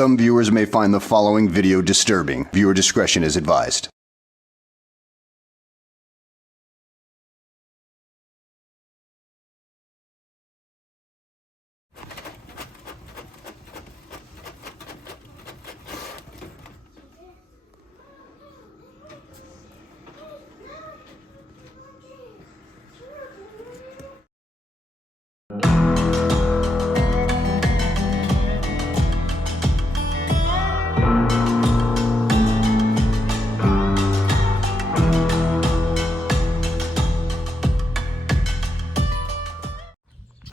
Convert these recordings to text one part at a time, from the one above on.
Some viewers may find the following video disturbing. Viewer discretion is advised.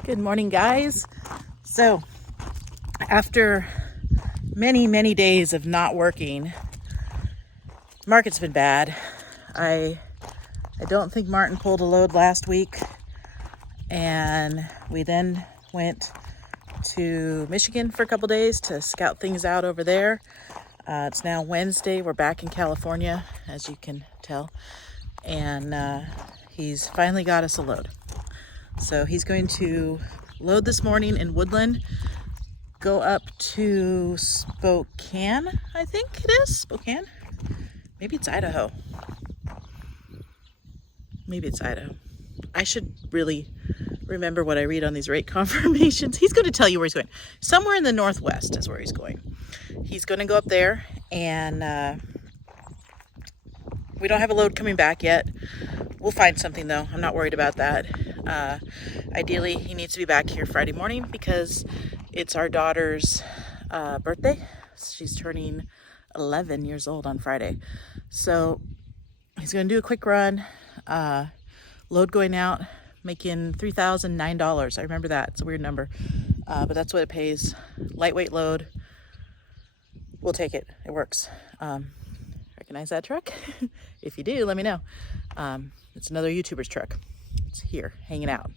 Good morning, guys. So after many days of not working, market's been bad. I don't think Martin pulled a load last week, and we then went to Michigan for a couple days to scout things out over there. It's now Wednesday. We're back in California, as you can tell, and he's finally got us a load. So he's going to load this morning in Woodland, go up to Spokane, I think it is. Spokane? Maybe it's Idaho. Maybe it's Idaho. I should really remember what I read on these rate confirmations. He's going to tell you where he's going. Somewhere in the Northwest is where he's going. He's going to go up there, and we don't have a load coming back yet. We'll find something though. I'm not worried about that. Ideally, he needs to be back here Friday morning because it's our daughter's birthday. She's turning 11 years old on Friday. So he's going to do a quick run, load going out, making $3,009. I remember that. It's a weird number, but that's what it pays. Lightweight load. We'll take it. It works. Recognize that truck? If you do, let me know. It's another YouTuber's truck. It's here, hanging out.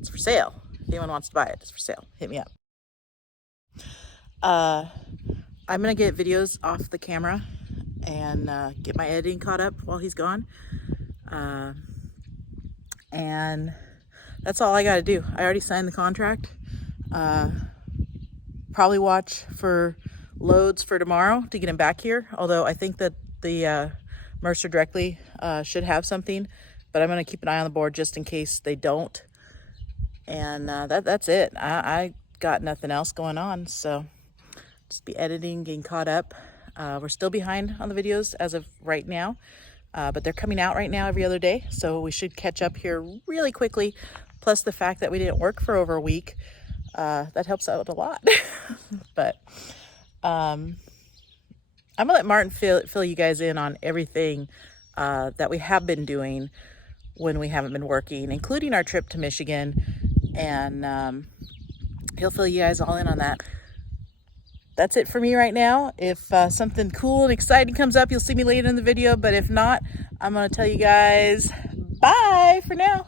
It's for sale. If anyone wants to buy it, it's for sale. Hit me up. I'm going to get videos off the camera and get my editing caught up while he's gone. And that's all I got to do. I already signed the contract. Probably watch for loads for tomorrow to get him back here. Although I think that the Mercer directly should have something. But I'm going to keep an eye on the board just in case they don't. And that's it. I got nothing else going on. So just be editing, getting caught up. We're still behind on the videos as of right now. But they're coming out right now every other day. So we should catch up here really quickly. Plus the fact that we didn't work for over a week. That helps out a lot. But I'm going to let Martin fill you guys in on everything that we have been doing when we haven't been working, including our trip to Michigan, and he'll fill you guys all in on that. That's it for me right now. If something cool and exciting comes up, you'll see me later in the video, but if not, I'm going to tell you guys bye for now.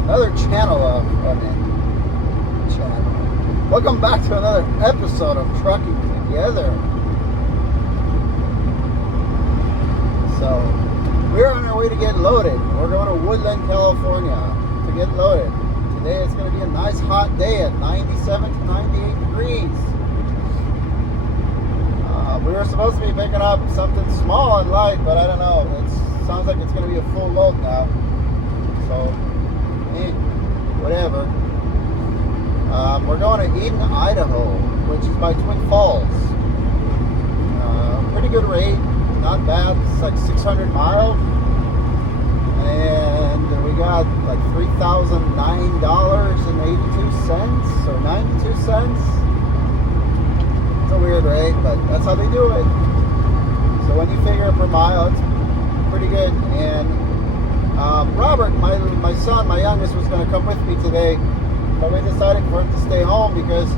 another channel of Welcome back to another episode of Trucking Together. loaded. We're going to Woodland, California to get loaded. Today it's going to be a nice hot day at 97 to 98 degrees. We were supposed to be picking up something small and light, but I don't know. It sounds like it's going to be a full load now. So, whatever. We're going to Eden, Idaho, which is by Twin Falls. Pretty good rate, not bad. It's like 600 miles. And we got like $3,009.82 or 92 cents. It's a weird rate, but that's how they do it. So when you figure per mile, it's pretty good. And Robert, my son, my youngest, was going to come with me today, but we decided for him to stay home because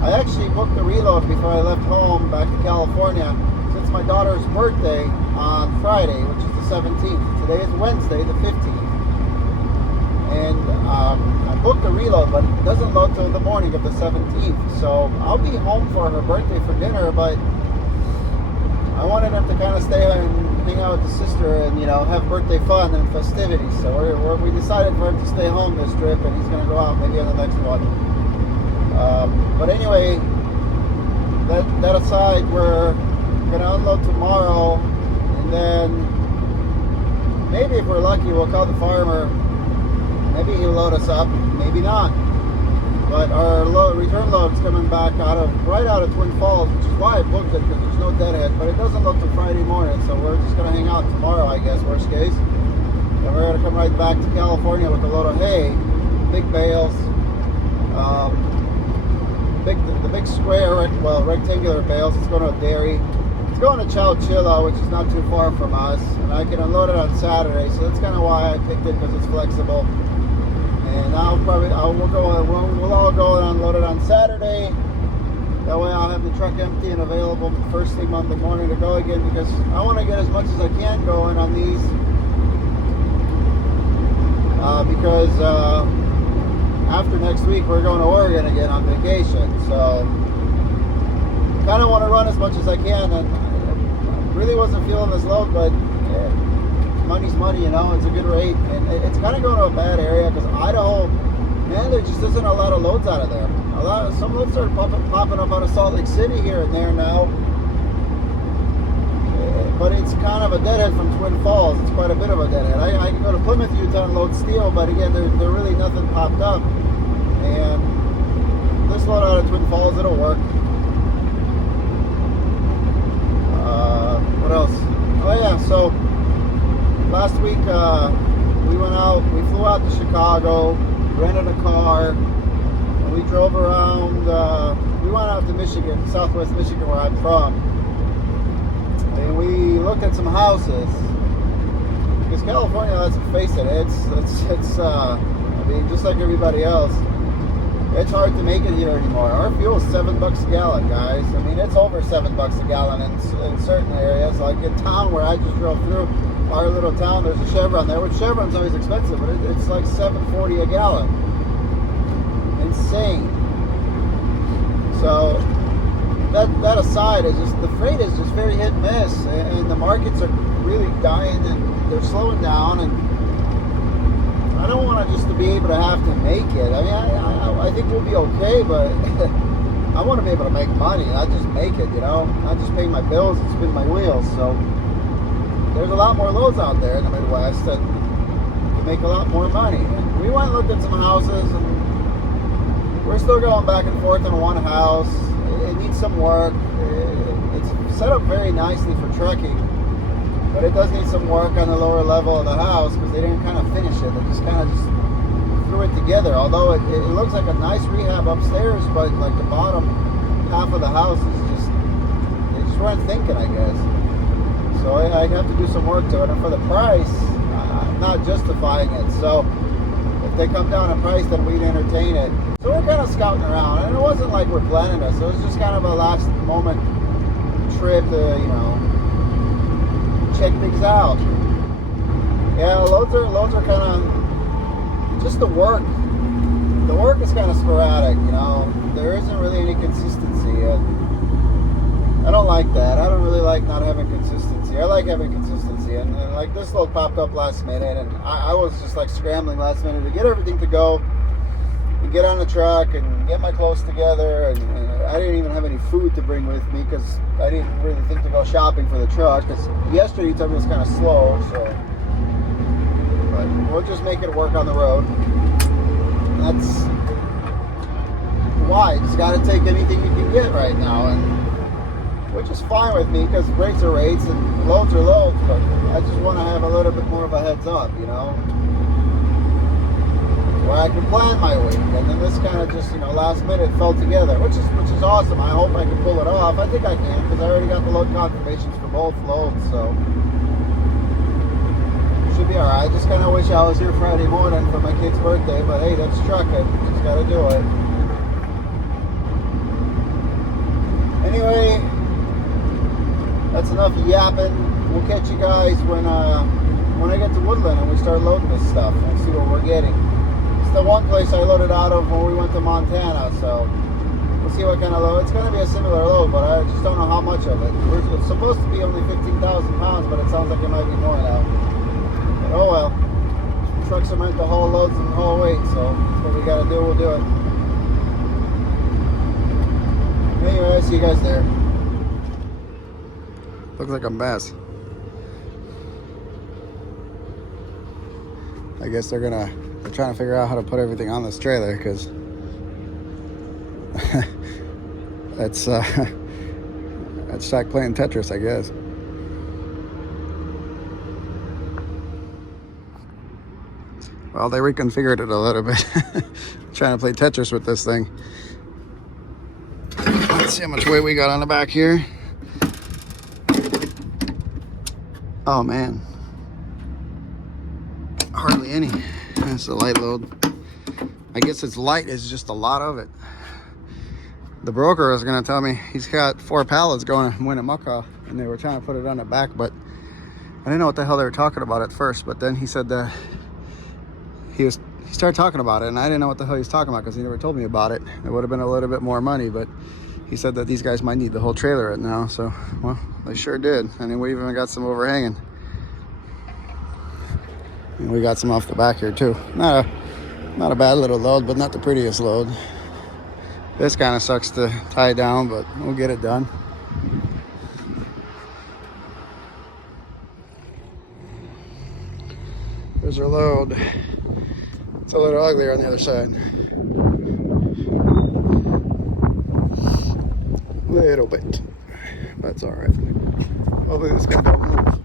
I actually booked the reload before I left home back to California. Since my daughter's birthday on Friday, which is the 17th. Today is Wednesday, the 15th. And I booked the reload, but it doesn't load till the morning of the 17th. So I'll be home for her birthday for dinner, but I wanted him to kind of stay and hang out with his sister and, you know, have birthday fun and festivities. So we decided for him to stay home this trip, and he's going to go out maybe on the next one. But anyway, that aside, we're going to unload tomorrow, and then maybe if we're lucky, we'll call the farmer. Maybe he'll load us up, maybe not. But our return load is coming back right out of Twin Falls, which is why I booked it, because there's no deadhead. But it doesn't look till Friday morning, so we're just going to hang out tomorrow, I guess, worst case. And we're going to come right back to California with a load of hay, big bales, the big square, rectangular bales. It's going to a dairy. It's going to Chowchilla, which is not too far from us, and I can unload it on Saturday, so that's kind of why I picked it, because it's flexible. And we'll all go and unload it on Saturday. That way I'll have the truck empty and available first thing Monday morning to go again, because I want to get as much as I can going on these. Because after next week we're going to Oregon again on vacation. So kind of want to run as much as I can, and I really wasn't feeling this load, but money's money, you know. It's a good rate, and it's kind of going to a bad area because Idaho, man, there just isn't a lot of loads out of there. Some loads are popping up out of Salt Lake City here and there now, but it's kind of a deadhead from Twin Falls. It's quite a bit of a deadhead. I can go to Plymouth, Utah and load steel, but again, there really nothing popped up. And this load out of Twin Falls, it'll work. What else? Oh yeah, so last week we flew out to Chicago, rented a car, and we drove around. We went out to Michigan, Southwest Michigan, where I'm from, and we looked at some houses. Because California, let's face it, it's I mean, just like everybody else, it's hard to make it here anymore. Our fuel is $7 a gallon, guys. I mean, it's over $7 a gallon in certain areas. Like in town where I just drove through, our little town, there's a Chevron there, which Chevron's always expensive, but it's like $7.40 a gallon. Insane. So that aside, is just the freight is just very hit and miss, and the markets are really dying, and they're slowing down, and I don't want to just to be able to have to make it. I mean, I think we'll be okay, but I want to be able to make money, not just make it, you know, not just pay my bills and spin my wheels. So there's a lot more loads out there in the Midwest that can make a lot more money. And we went and looked at some houses, and we're still going back and forth on one house. It needs some work. It's set up very nicely for trucking, but it does need some work on the lower level of the house because they didn't kind of finish it. They just kind of threw it together. Although it looks like a nice rehab upstairs, but like the bottom half of the house is they just weren't thinking, I guess. So I'd have to do some work to it, and for the price, I'm not justifying it. So if they come down in price, then we'd entertain it. So we're kind of scouting around, and it wasn't like we're planning this. It was just kind of a last moment trip to, you know, check things out. Yeah, loads are kind of just the work. The work is kind of sporadic, you know. There isn't really any consistency. I don't like that. I don't really like not having consistency. consistency. I like having consistency, and like this load popped up last minute, and I was just like scrambling last minute to get everything to go and get on the truck and get my clothes together, and I didn't even have any food to bring with me because I didn't really think to go shopping for the truck, because yesterday you told me it was kind of slow, so but we'll just make it work on the road. That's why. Just got to take anything you can get right now, and which is fine with me because rates are rates and loads are loads, but I just want to have a little bit more of a heads up, you know, where I can plan my week. And then this kind of just, you know, last minute fell together, which is awesome. I hope I can pull it off. I think I can because I already got the load confirmations for both loads, so should be all right. Just kind of wish I was here Friday morning for my kid's birthday, but hey, that's trucking. Just got to do it. Anyway, that's enough yapping. We'll catch you guys when I get to Woodland and we start loading this stuff and see what we're getting. It's the one place I loaded out of when we went to Montana, so we'll see what kind of load. It's going to be a similar load, but I just don't know how much of it. It's supposed to be only 15,000 pounds, but it sounds like it might be more now. But oh well. Trucks are meant to haul loads and haul weight, so that's what we got to do. We'll do it. Anyway, I'll see you guys there. Looks like a mess. I guess they're trying to figure out how to put everything on this trailer, because that's Shaq playing Tetris, I guess. Well, they reconfigured it a little bit. Trying to play Tetris with this thing. Let's see how much weight we got on the back here. Oh man, hardly any. That's a light load. I guess it's light, it's just a lot of it. The broker was gonna tell me he's got 4 pallets going to Winnemucca, and they were trying to put it on the back, but I didn't know what the hell they were talking about at first. But then he said that he started talking about it, and I didn't know what the hell he was talking about because he never told me about it. It would have been a little bit more money, but he said that these guys might need the whole trailer right now, so, well, they sure did. And then we even got some overhanging. And we got some off the back here too. Not a bad little load, but not the prettiest load. This kind of sucks to tie down, but we'll get it done. There's our load. It's a little uglier on the other side. Little bit. That's all right. Hopefully this guy don't move,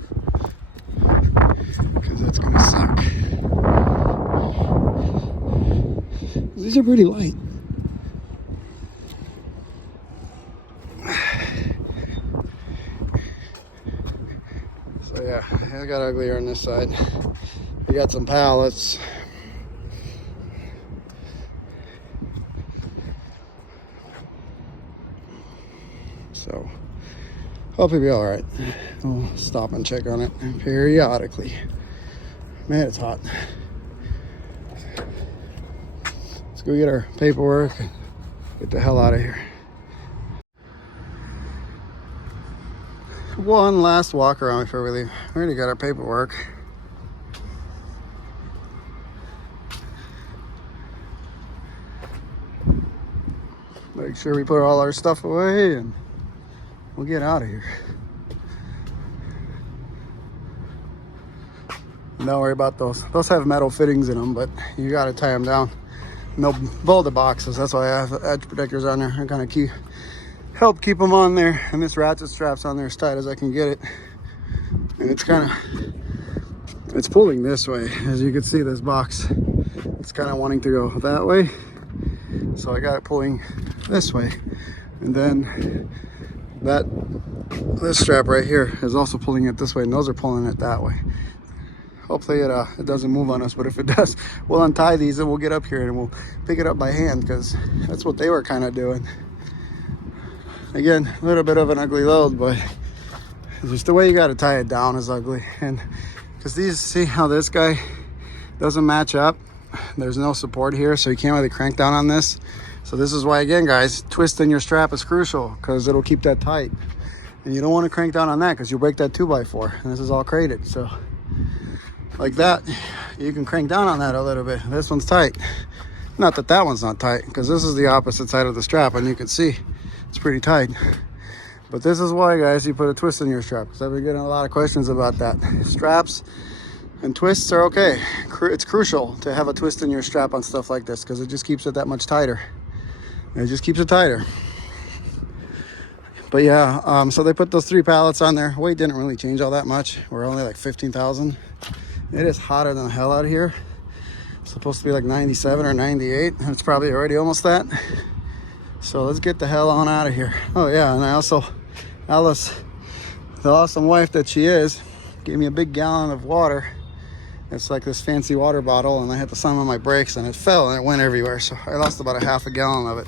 because that's gonna suck. These are pretty light. So yeah, it got uglier on this side. We got some pallets. So hopefully be all right. We'll stop and check on it periodically. Man, it's hot. Let's go get our paperwork and get the hell out of here. One last walk around before we leave. We already got our paperwork. Make sure we put all our stuff away and we'll get out of here. Don't worry about those. Those have metal fittings in them, but you gotta tie them down. No boulder boxes. That's why I have edge protectors on there. I kind of help keep them on there. And this ratchet strap's on there as tight as I can get it. And it's pulling this way. As you can see, this box, it's kind of wanting to go that way. So I got it pulling this way. And then this strap right here is also pulling it this way, and those are pulling it that way. Hopefully it doesn't move on us, but if it does, we'll untie these and we'll get up here and we'll pick it up by hand, because that's what they were kind of doing. Again, a little bit of an ugly load, but just the way you got to tie it down is ugly. And because these, see how this guy doesn't match up? There's no support here, so you can't really crank down on this. So this is why, again, guys, twisting your strap is crucial, because it'll keep that tight. And you don't want to crank down on that because you'll break that 2x4. And this is all crated. So like that, you can crank down on that a little bit. This one's tight. Not that that one's not tight, because this is the opposite side of the strap, and you can see it's pretty tight. But this is why, guys, you put a twist in your strap, because I've been getting a lot of questions about that. Straps and twists are okay. It's crucial to have a twist in your strap on stuff like this, because it just keeps it that much tighter. It just keeps it tighter. But yeah, so they put those 3 pallets on there. Weight didn't really change all that much. We're only like 15,000. It is hotter than hell out here. It's supposed to be like 97 or 98. It's probably already almost that. So let's get the hell on out of here. Oh yeah, and I also, Alice, the awesome wife that she is, gave me a big gallon of water. It's like this fancy water bottle, and I had to slam on my brakes and it fell and it went everywhere. So I lost about a half a gallon of it.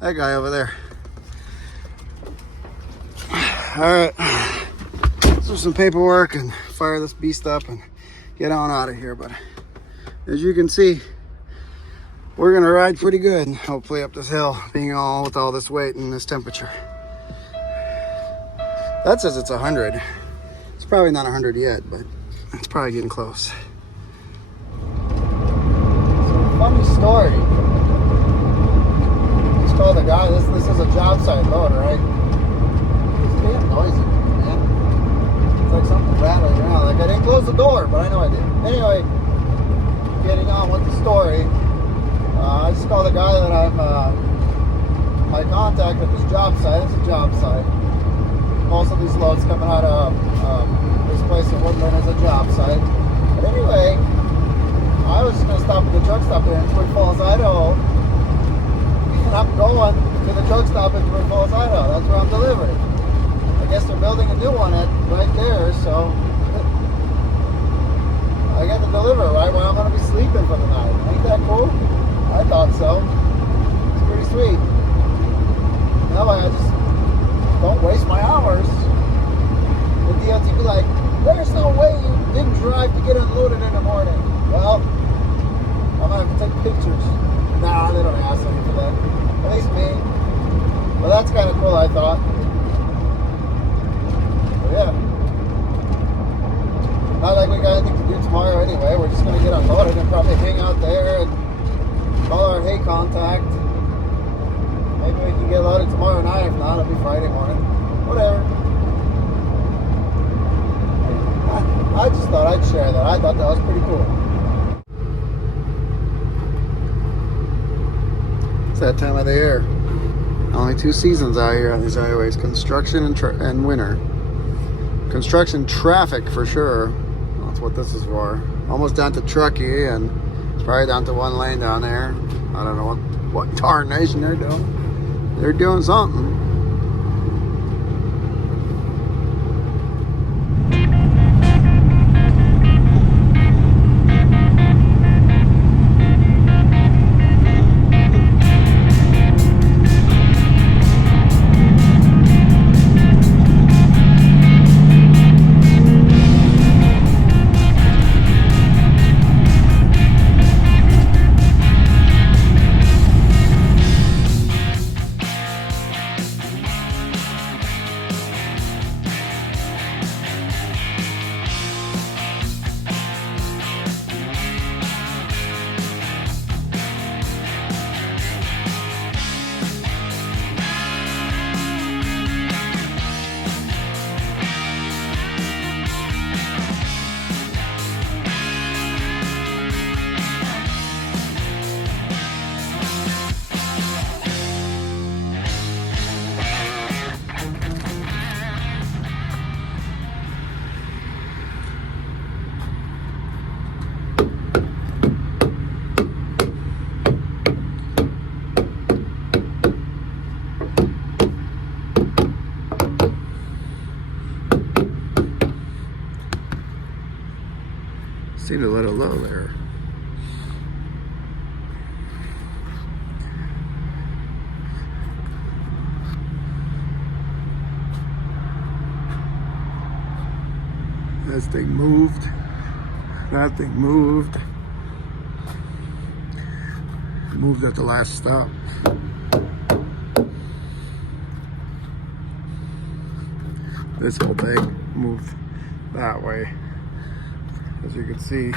That guy over there. All right, let's do some paperwork and fire this beast up and get on out of here. But as you can see, we're gonna ride pretty good, hopefully, up this hill, being all with all this weight and this temperature. That says it's 100. It's probably not 100 yet, but it's probably getting close. So, funny story. Just called the guy. This is a job site load, right? It's damn noisy, man. It's like something rattling around. Like I didn't close the door, but I know I did. Anyway, getting on with the story. I just called the guy that I'm my contact at this job site. It's a job site. Most of these loads coming out of this place in Woodland is a job site. But anyway, I was just going to stop at the truck stop there in Twin Falls, Idaho. And I'm going to the truck stop in Twin Falls, Idaho. That's where I'm delivering. I guess they're building a new one right there, so I got to deliver right where I'm going to be sleeping for the night. Ain't that cool? I thought so. It's pretty sweet. That way I just don't waste my hours. The DOT be like, there's no way you didn't drive to get unloaded in the morning. Well, I'm gonna have to take pictures. Nah, they don't ask me for that. At least me. Well, that's kind of cool, I thought. But yeah. Not like we got anything to do tomorrow anyway. We're just gonna get unloaded and probably hang out there and call our hay contact. Maybe we can get loaded tomorrow night. If not, it'll be Friday morning. Whatever. I just thought I'd share that. I thought that was pretty cool. It's that time of the year. Only 2 seasons out here on these highways: construction and winter. Construction traffic for sure. That's what this is for. Almost down to Truckee, and it's probably down to 1 lane down there. I don't know what tarnation they're doing. They're doing something. Seemed a little low there. This thing moved. That thing moved. Moved at the last stop. this whole thing moved that way. As you can see,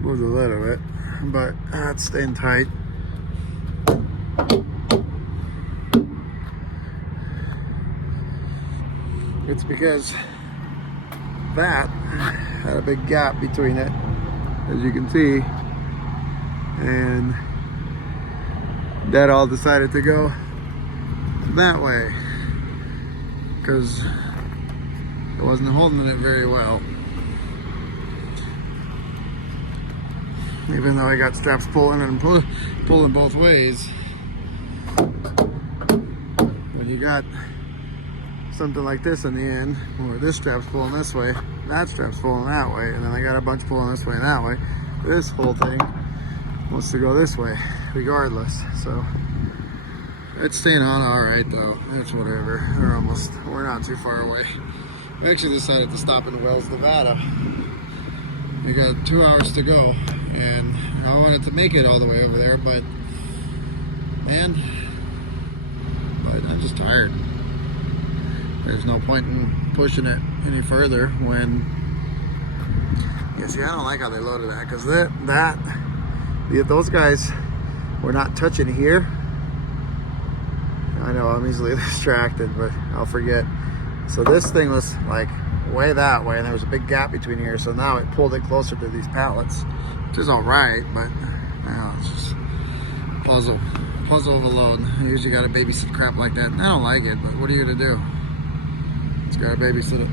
moved a little bit, but it's staying tight. It's because that had a big gap between it, as you can see, and that all decided to go that way because it wasn't holding it very well. Even though I got straps pulling and pulling both ways, when you got something like this in the end, where this strap's pulling this way, that strap's pulling that way, and then I got a bunch pulling this way and that way, this whole thing wants to go this way regardless. So it's staying on all right though. It's whatever. We're not too far away. We actually decided to stop in Wells, Nevada. We got 2 hours to go, and I wanted to make it all the way over there, but I'm just tired. There's no point in pushing it any further when, yeah, see, I don't like how they loaded that, because those guys were not touching here. I know I'm easily distracted, but I'll forget. So this thing was like way that way, and there was a big gap between here, so now it pulled it closer to these pallets, which is all right, but it's just puzzle of a load. You usually got to babysit crap like that, and I don't like it, but what are you gonna do? Just gotta babysit it.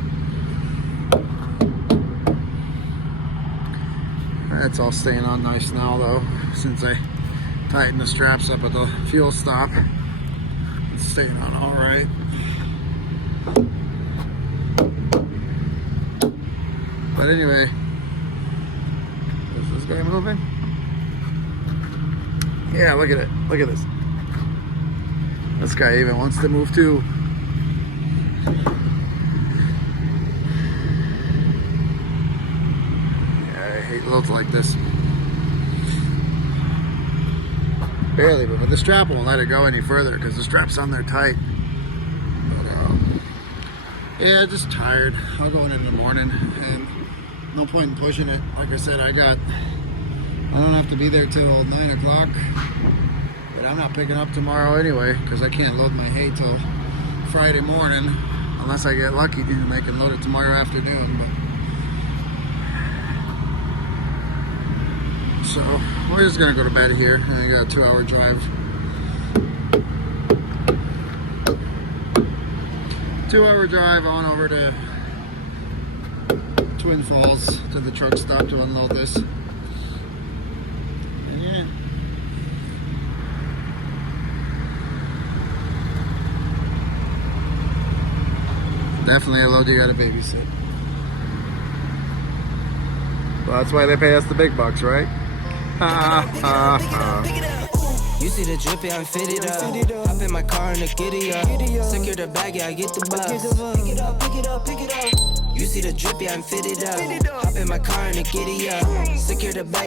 That's all staying on nice now though, since I tightened the straps up at the fuel stop. It's staying on all right. But anyway, is this guy moving? Yeah, look at it. Look at this. This guy even wants to move too. Yeah, I hate loads like this. Barely, but the strap won't let it go any further because the strap's on there tight. But, yeah, just tired. I'll go in the morning, and no point in pushing it. Like I said, I don't have to be there till 9 o'clock, but I'm not picking up tomorrow anyway because I can't load my hay till Friday morning unless I get lucky and I can load it tomorrow afternoon. So we're just gonna go to bed here, and I got a 2-hour drive. 2-hour drive on over to Twin Falls to the truck stop to unload this. And yeah. Definitely a load you gotta babysit. Well, that's why they pay us the big bucks, right? You see the drippy, I'm fitted up. Hop in my car and the giddy up. Secure the bag, yeah, I get the bus. Pick it up, pick it up, pick it up. You see the drippy, I'm fitted up. Hop in my car and the giddy up. Secure the bag.